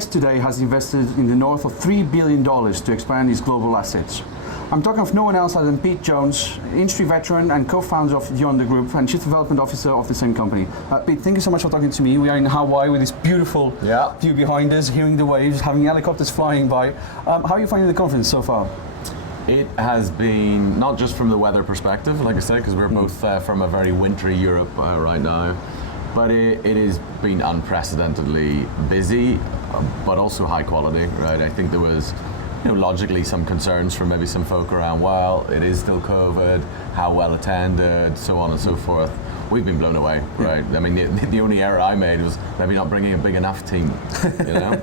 guest today has invested in the north of $3 billion to expand his global assets. I'm talking of no one else other than Pete Jones, industry veteran and co-founder of Yondr Group and Chief Development Officer of the same company. Pete, thank you so much for talking to me. We are in Hawaii with this beautiful view behind us, hearing the waves, having helicopters flying by. How are you finding the conference so far? It has been, not just from the weather perspective, like I said, because we're both from a very wintry Europe right now, but it has been unprecedentedly busy, but also high quality, right? I think there was, logically some concerns from maybe some folk around, well, it is still COVID, how well attended, so on and so forth. We've been blown away, right? I mean, the only error I made was maybe not bringing a big enough team,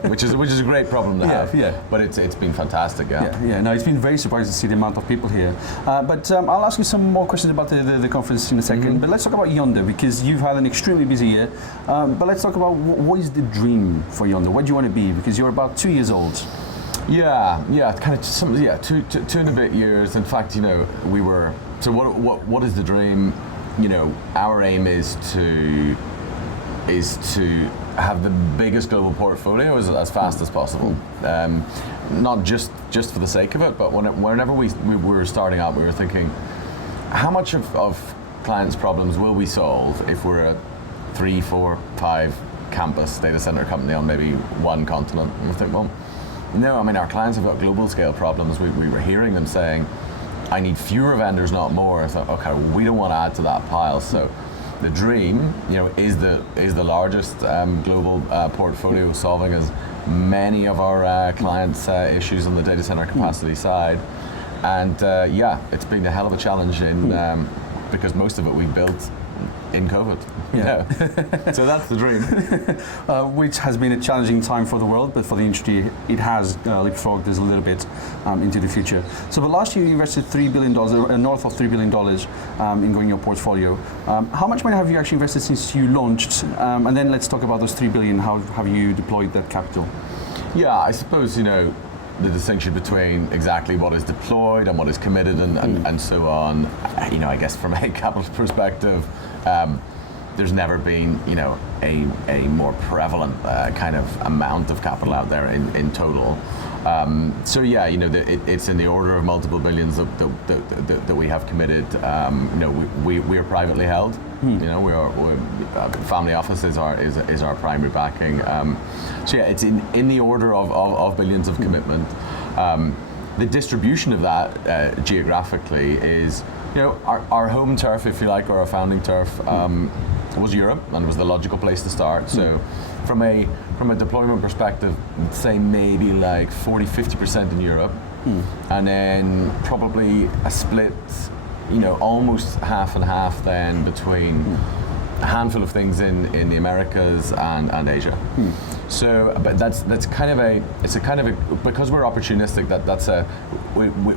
which is a great problem to have. Yeah. But it's been fantastic, No, it's been very surprising to see the amount of people here. But I'll ask you some more questions about the conference in a second. But let's talk about Yondr, because you've had an extremely busy year. But let's talk about what is the dream for Yondr? What do you want to be? Because you're about 2 years old. Kind of two and a bit years. In fact, we were. So what is the dream? Our aim is to have the biggest global portfolio as fast as possible. Not just for the sake of it, but whenever we were starting out, we were thinking, how much of clients' problems will we solve if we're a 3, 4, 5 campus data center company on maybe one continent? And we think, well, no, I mean, our clients have got global scale problems. We were hearing them saying, I need fewer vendors, not more. I thought, okay, we don't want to add to that pile. So the dream, is the largest global portfolio, solving as many of our clients' issues on the data center capacity side. And it's been a hell of a challenge because most of it we built in COVID. So that's the dream. Which has been a challenging time for the world, but for the industry, it has leapfrogged us a little bit into the future. So, but last year you invested $3 billion, north of $3 billion in growing your portfolio. How much money have you actually invested since you launched? And then let's talk about those $3 billion. How have you deployed that capital? Yeah, I suppose, the distinction between exactly what is deployed and what is committed and so on, I guess from a capital perspective, there's never been, a more prevalent kind of amount of capital out there in total. It's in the order of multiple billions that we have committed. We are privately held. Family office is our primary backing. It's in the order of billions of commitment. The distribution of that geographically is, our home turf, if you like, or our founding turf, was Europe, and was the logical place to start. So from a deployment perspective, I'd say maybe like 40-50% in Europe, and then probably a split, almost half and half then between a handful of things in the Americas and Asia. So, but that's kind of because we're opportunistic,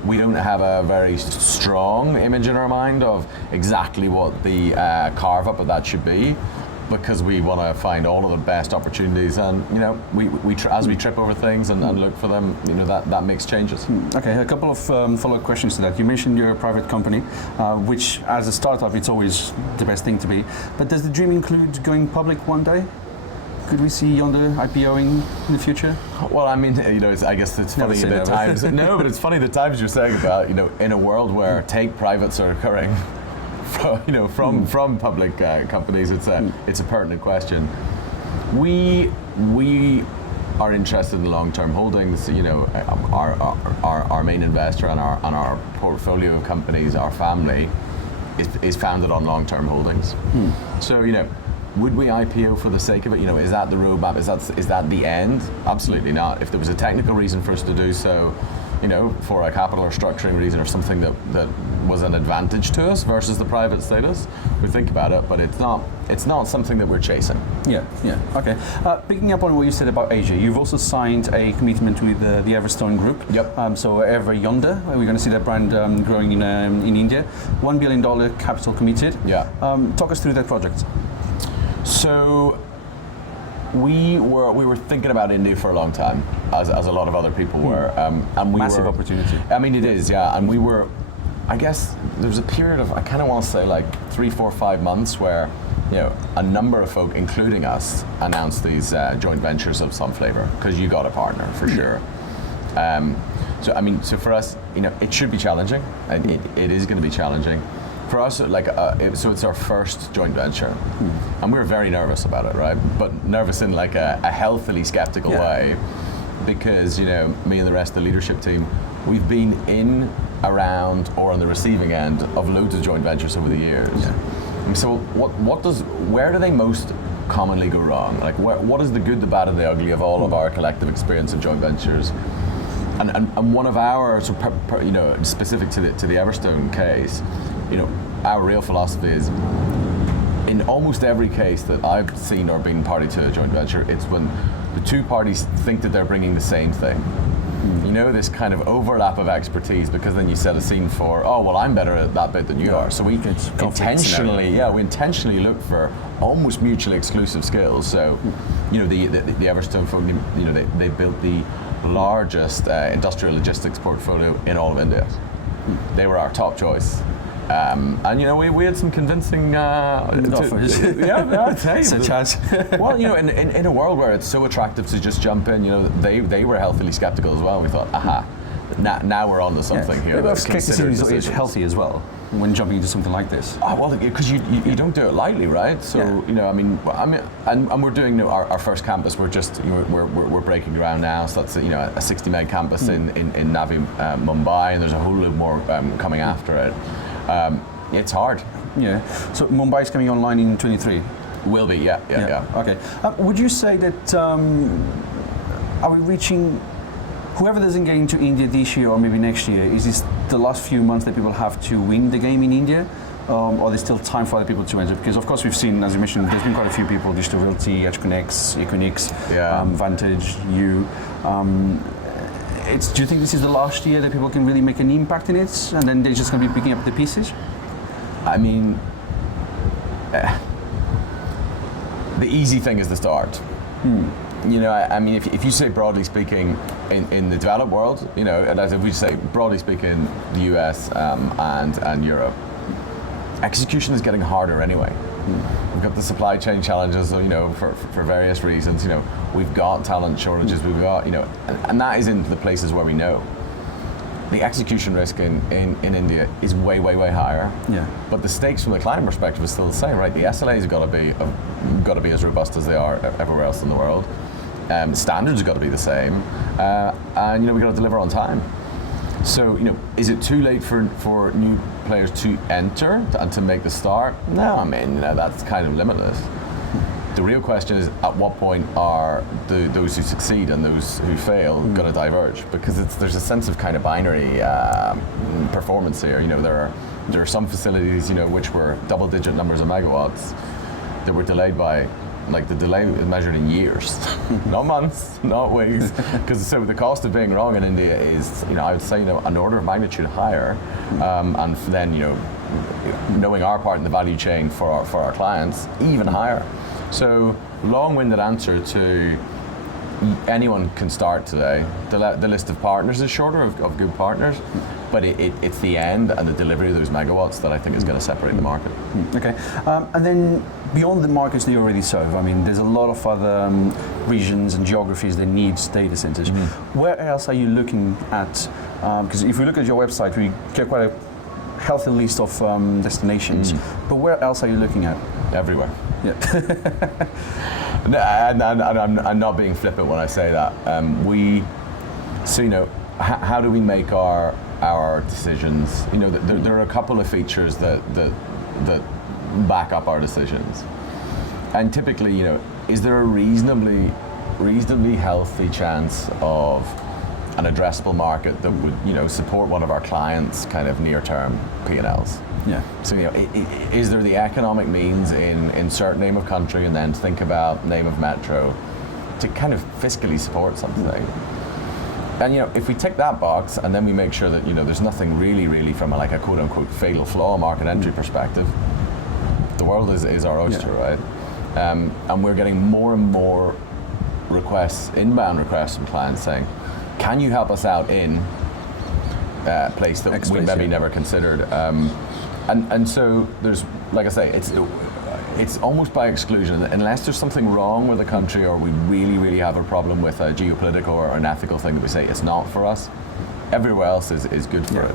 we don't have a very strong image in our mind of exactly what the carve up of that should be, because we want to find all of the best opportunities, and as we trip over things and look for them, that makes changes. Okay, a couple of follow-up questions to that. You mentioned you're a private company, which as a startup, it's always the best thing to be. But does the dream include going public one day? Could we see Yondr IPOing in the future? Well, I mean, I guess it's funny the times. No, but it's funny the times you're saying about, in a world where take privates are occurring, from public companies. It's a pertinent question. We are interested in long-term holdings. Our main investor and our portfolio of companies, our family, is founded on long-term holdings. So would we IPO for the sake of it? Is that the roadmap? Is that the end? Absolutely not. If there was a technical reason for us to do so, for a capital or structuring reason or something that was an advantage to us versus the private status, we'd think about it, but it's not something that we're chasing. Yeah, okay. Picking up on what you said about Asia, you've also signed a commitment with the Everstone Group. Yep. So EverYondr, we're going to see that brand growing in India. $1 billion capital committed. Yeah. Talk us through that project. So we were thinking about India for a long time, as a lot of other people were. And Massive opportunity. I mean, it is, yeah. And we were, I guess, there was a period of, I kind of want to say like 3, 4, 5 months where a number of folk, including us, announced these joint ventures of some flavor because you got a partner for sure. So for us, it should be challenging, and it is going to be challenging. For us, so it's our first joint venture, and we're very nervous about it, right? But nervous in like a healthily skeptical way, because me and the rest of the leadership team, we've been in, around, or on the receiving end of loads of joint ventures over the years. And so, where do they most commonly go wrong? Like, what is the good, the bad, and the ugly of all of our collective experience of joint ventures? And one of our, specific to the Everstone case, our real philosophy is, in almost every case that I've seen or been party to a joint venture, it's when the two parties think that they're bringing the same thing. This kind of overlap of expertise, because then you set a scene for, oh, well, I'm better at that bit than you are. So we intentionally look for almost mutually exclusive skills. So, the Everstone folk, they built the largest industrial logistics portfolio in all of India. They were our top choice. And we had some convincing offers. I'd say. Such as? Well, in a world where it's so attractive to just jump in, they were healthily skeptical as well. We thought, aha, now we're on to something here. But skepticism is healthy as well when jumping into something like this. Oh, well, because you don't do it lightly, right? So and we're doing our first campus. We're breaking ground now. So that's a 60 meg campus in Navi Mumbai, and there's a whole load more coming after it. It's hard. Yeah. So Mumbai is coming online in 23. Will be. Yeah. Okay. Would you say that are we reaching? Whoever doesn't get into India this year or maybe next year, is this the last few months that people have to win the game in India? Or there's still time for other people to enter? Because of course we've seen, as you mentioned, there's been quite a few people, Digital Realty, EdgeConneX, Equinix, Vantage, you. Do you think this is the last year that people can really make an impact in it, and then they're just going to be picking up the pieces? I mean, the easy thing is the start. If you say broadly speaking, in the developed world, and as if we say broadly speaking, the US and Europe, execution is getting harder anyway. We've got the supply chain challenges, for various reasons. We've got talent shortages. We've got, and that is in the places where we know. The execution risk in India is way higher. Yeah. But the stakes from the client perspective is still the same, right? The SLAs have got to be as robust as they are everywhere else in the world. Standards have got to be the same, and we've got to deliver on time. So, is it too late for new players to enter and to make the start? No, I mean, that's kind of limitless. The real question is, at what point are those who succeed and those who fail going to diverge? Because there's a sense of kind of binary performance here. There are some facilities, which were double-digit numbers of megawatts that were delayed by. Like the delay is measured in years, not months, not weeks. Because so the cost of being wrong in India is, I would say, an order of magnitude higher. And then, knowing our part in the value chain for our clients, even higher. So long-winded answer to anyone can start today. The list of partners is shorter, of good partners, but it's the end and the delivery of those megawatts that I think is going to separate the market. Okay, and then beyond the markets that you already serve, I mean, there's a lot of other regions and geographies that need data centers. Where else are you looking at? Because if we look at your website, we get quite a healthy list of destinations, but where else are you looking at? Everywhere. Yeah. No, and I'm not being flippant when I say that. How do we make our decisions? There are a couple of features that back up our decisions. And typically, is there a reasonably healthy chance of an addressable market that would, support one of our clients' kind of near-term P&Ls? Yeah. So, is there the economic means in insert name of country and then think about name of metro to kind of fiscally support something? And if we tick that box and then we make sure that there's nothing really from a quote-unquote fatal flaw market entry perspective, the world is our oyster, right? And we're getting more and more inbound requests from clients saying, can you help us out in a place that we maybe never considered? And so there's, like I say, it's almost by exclusion. Unless there's something wrong with the country, or we really, really have a problem with a geopolitical or an ethical thing that we say it's not for us, everywhere else is good for it.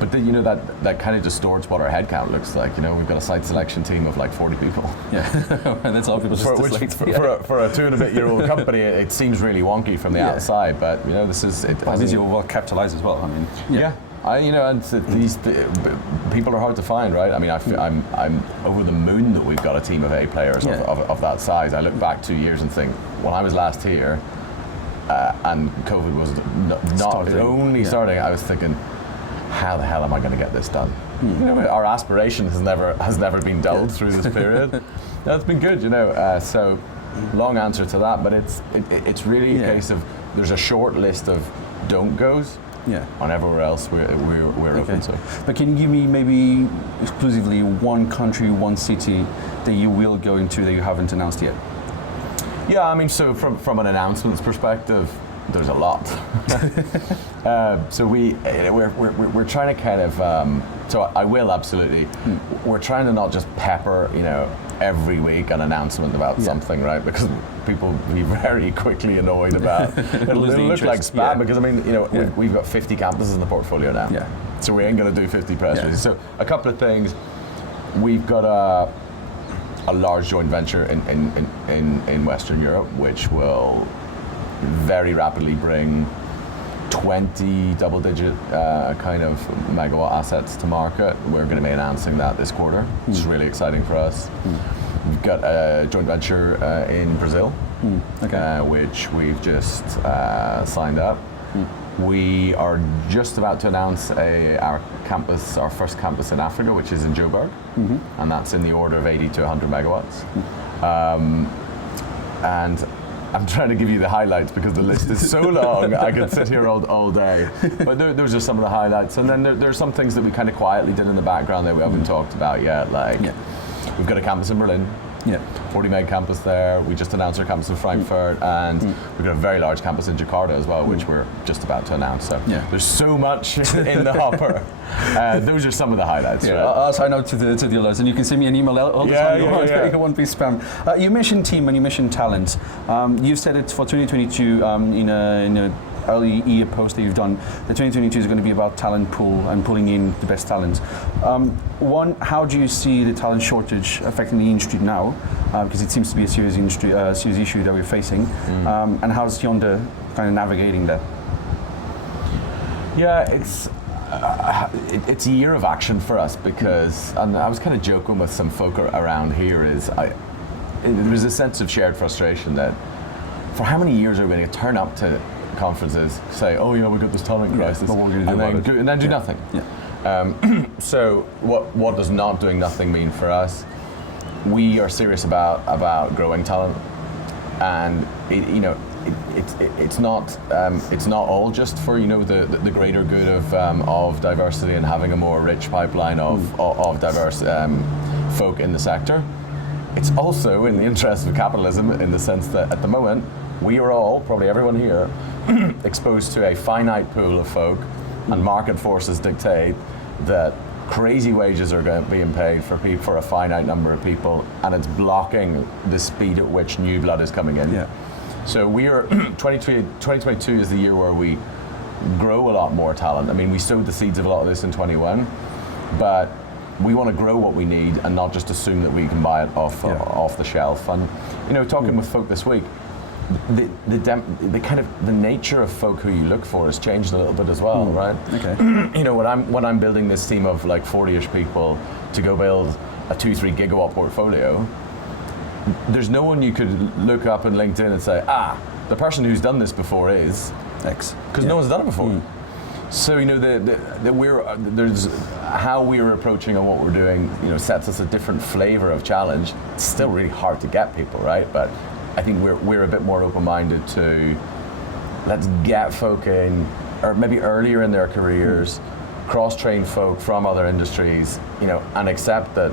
But then, you know, that kind of distorts what our headcount looks like. You know, we've got a site selection team of like 40 people. Yeah, that's all people For a 2-and-a-bit-year-old company, it seems really wonky from the outside, but you know, this is it. At least you're well capitalized as well. I mean, you know, and these people are hard to find, right? I mean, I'm over the moon that we've got a team of A players of that size. I look back 2 years and think, when I was last here, and COVID was not only starting, I was thinking, how the hell am I going to get this done? You know, our aspiration has never been dulled through this period. That's been good, you know. So, long answer to that, but it's really a case of there's a short list of don't goes. Yeah. On everywhere else, we're open to. But can you give me maybe exclusively one country, one city that you will go into that you haven't announced yet? Yeah, I mean, so from an announcements perspective, there's a lot. So we're trying to kind of. So I will absolutely. We're trying to not just pepper, you know, every week an announcement about something, right? Because people will be very quickly annoyed about. It'll look like spam because I mean, you know, we've got 50 campuses in the portfolio now. Yeah. So we ain't going to do 50 press releases. So a couple of things. We've got a large joint venture in Western Europe, which will very rapidly bring 20 double-digit kind of megawatt assets to market. We're going to be announcing that this quarter. It's really exciting for us. We've got a joint venture in Brazil, which we've just signed up. We are just about to announce our first campus in Africa, which is in Joburg, and that's in the order of 80 to 100 megawatts. And I'm trying to give you the highlights because the list is so long, I could sit here all day. But those are some of the highlights. And then there are some things that we kind of quietly did in the background that we haven't talked about yet. Like, we've got a campus in Berlin. 40 meg campus there. We just announced our campus in Frankfurt, and we've got a very large campus in Jakarta as well, which we're just about to announce. So there's so much in the hopper. Those are some of the highlights. Right? I'll sign out to the alerts, and you can send me an email all the time. You won't be spam. You mentioned team and you mentioned talent. You said it for 2022 in a early year post that you've done. The 2022 is going to be about talent pool and pulling in the best talent. One, how do you see the talent shortage affecting the industry now? Because it seems to be a serious issue that we're facing. And how's Yondr kind of navigating that? Yeah, it's a year of action for us because, and I was kind of joking with some folk around here, there's a sense of shared frustration that for how many years are we going to turn up to conferences, say, oh yeah, we've got this talent crisis, and then do nothing. So what does not doing nothing mean for us? We are serious about growing talent, and it's not all just for the greater good of diversity and having a more rich pipeline of diverse folk in the sector. It's also in the interest of capitalism, in the sense that at the moment we are all, probably everyone here, exposed to a finite pool of folk, and market forces dictate that crazy wages are being paid for a finite number of people, and it's blocking the speed at which new blood is coming in. So we are 2022 is the year where we grow a lot more talent. I mean, we sowed the seeds of a lot of this in 21, but we want to grow what we need and not just assume that we can buy it off the shelf. And talking with folk this week, the kind of the nature of folk who you look for has changed a little bit as well, right? Okay. When I'm building this team of like 40-ish people to go build a 2-3 gigawatt portfolio, there's no one you could look up in LinkedIn and say, the person who's done this before is X, because no one's done it before. So there's how we're approaching and what we're doing, sets us a different flavor of challenge. It's still really hard to get people, right? But I think we're a bit more open-minded to let's get folk in, or maybe earlier in their careers, cross-train folk from other industries, and accept that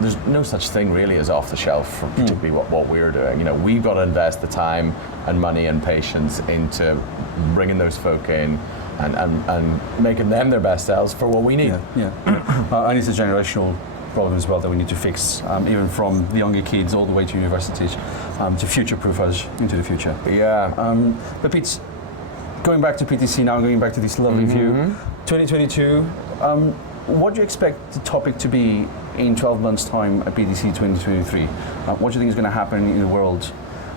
there's no such thing really as off the shelf for particularly what we're doing. We've got to invest the time and money and patience into bringing those folk in and making them their best selves for what we need. And it's a generational problem as well that we need to fix, even from the younger kids all the way to universities, to future-proof us into the future. Yeah. But Pete, going back to PTC now, going back to this lovely view, 2022, what do you expect the topic to be in 12 months' time at PTC 2023? What do you think is going to happen in the world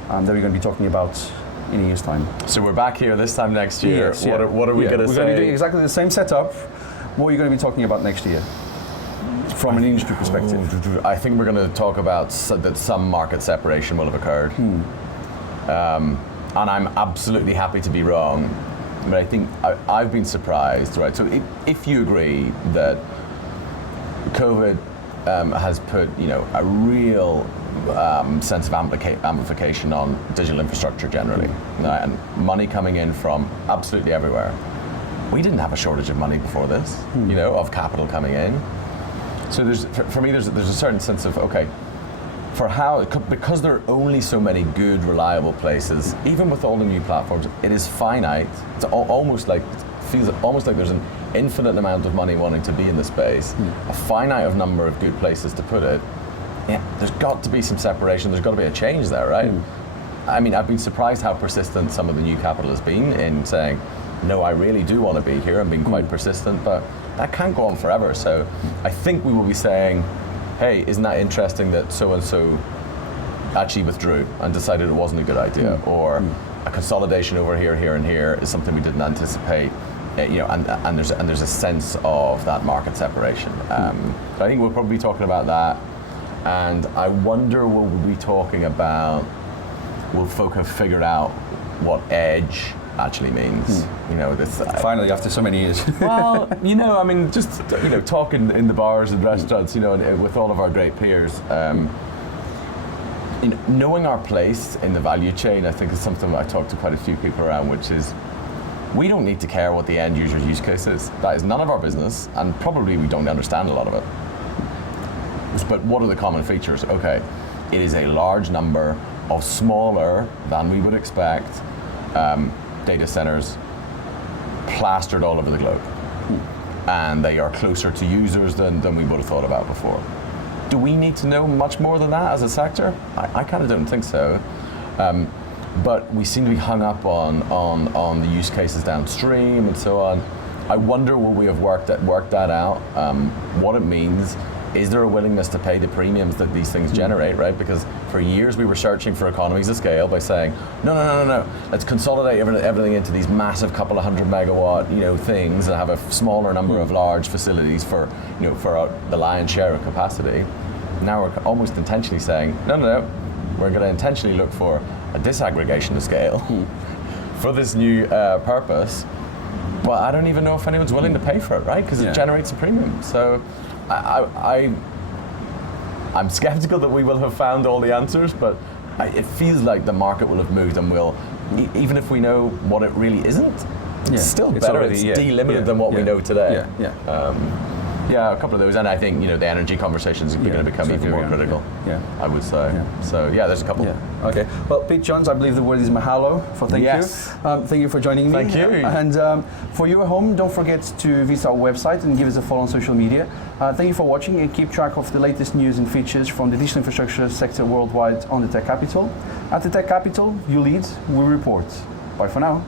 that we're going to be talking about in a year's time? So we're back here this time next year. Yes, What are we going to say? We're going to be doing exactly the same setup. What are you going to be talking about next year from an industry perspective? I think we're going to talk about that some market separation will have occurred. And I'm absolutely happy to be wrong, but I think I've been surprised, right? So if you agree that COVID has put, a real sense of amplification on digital infrastructure generally, and money coming in from absolutely everywhere. We didn't have a shortage of money before this, of capital coming in. So for me, there's a certain sense of, okay, because there are only so many good, reliable places, even with all the new platforms, it is finite. It's feels almost like there's an infinite amount of money wanting to be in the space, a finite number of good places to put it. Yeah, there's got to be some separation. There's got to be a change there, right? I mean, I've been surprised how persistent some of the new capital has been in saying, no, I really do want to be here, and being quite persistent, but that can't go on forever. So I think we will be saying, hey, isn't that interesting that so-and-so actually withdrew and decided it wasn't a good idea, or a consolidation over here, here, and here is something we didn't anticipate, and there's a sense of that market separation. So I think we'll probably be talking about that, and I wonder will we be talking about, will folk have figured out what edge actually means? Finally, after so many years. Well, I mean, just talking in the bars and restaurants, with all of our great peers, knowing our place in the value chain, I think is something that I talked to quite a few people around, which is we don't need to care what the end user's use case is. That is none of our business, and probably we don't understand a lot of it. But what are the common features? Okay, it is a large number of smaller than we would expect data centers plastered all over the globe. And they are closer to users than we would have thought about before. Do we need to know much more than that as a sector? I kind of don't think so. But we seem to be hung up on the use cases downstream and so on. I wonder will we have worked that out, what it means. Is there a willingness to pay the premiums that these things generate, right? Because for years we were searching for economies of scale by saying, no, let's consolidate everything into these massive couple of 100 megawatt, things, and have a smaller number of large facilities for the lion's share of capacity. Now we're almost intentionally saying, no, we're going to intentionally look for a disaggregation of scale for this new purpose. But I don't even know if anyone's willing to pay for it, right? Because it generates a premium. So I'm skeptical that we will have found all the answers, but it feels like the market will have moved, and will, even if we know what it really isn't, it's still better. It's delimited than what we know today. A couple of those, and I think the energy conversations are going to become even more critical. I would say. So there's a couple. Okay. Well, Pete Johns, I believe the word is mahalo. Thank you. Thank you for joining me. Thank you. And for you at home, don't forget to visit our website and give us a follow on social media. Thank you for watching, and keep track of the latest news and features from the digital infrastructure sector worldwide on the Tech Capital. At the Tech Capital, you lead, we report. Bye for now.